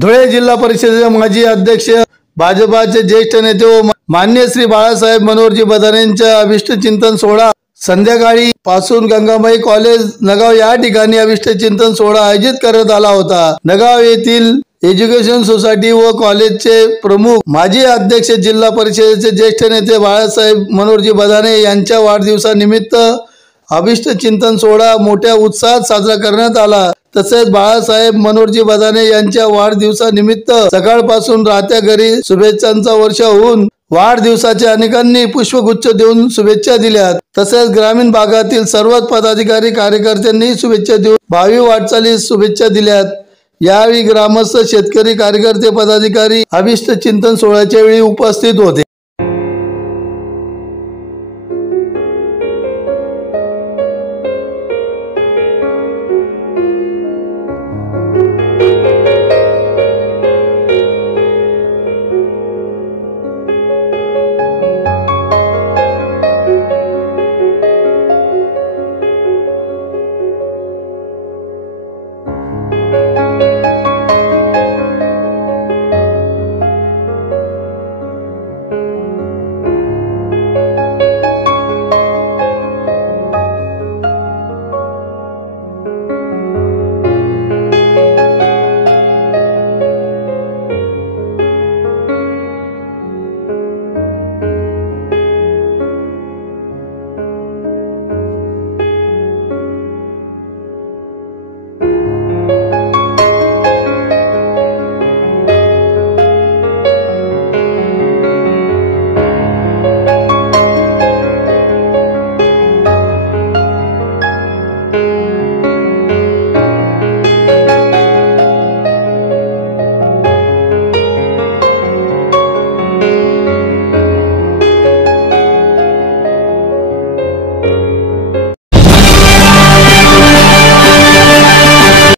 धुळे जिल्हा परिषदेचे माजी अध्यक्ष भाजपाचे ज्येष्ठ नेते व मान्य श्री बाळासाहेब मनोहरजी बदाने यांच्या अभिष्ट चिंतन सोहळा संध्याकाळी पासून गंगाबाई कॉलेज नगाव या ठिकाणी अभिष्ट चिंतन सोहळा आयोजित करण्यात आला होता। नगाव येथील एज्युकेशन सोसायटी व कॉलेजचे प्रमुख माजी अध्यक्ष जिल्हा परिषदेचे ज्येष्ठ नेते बाळासाहेब मनोहरजी बदाने यांच्या वाढदिवसानिमित्त अभिष्ट चिंतन सोहळा मोठ्या उत्साहात साजरा करण्यात आला। तसेच बाळासाहेब मनोहरजी बदाने यांच्या वाढदिवसानिमित्त सकाळपासून राहत्या घरी शुभेच्छांचा वर्षाव होऊन वाढदिवसाच्या अनेकांनी पुष्पगुच्छ देऊन शुभेच्छा दिल्या। तसेच ग्रामीण भागातील सर्वच पदाधिकारी कार्यकर्त्यांनी शुभेच्छा देऊन भावी वाटचालीस शुभेच्छा दिल्या। यावेळी ग्रामस्थ शेतकरी कार्यकर्ते पदाधिकारी अभिष्ट चिंतन सोहळ्याच्या वेळी उपस्थित होते।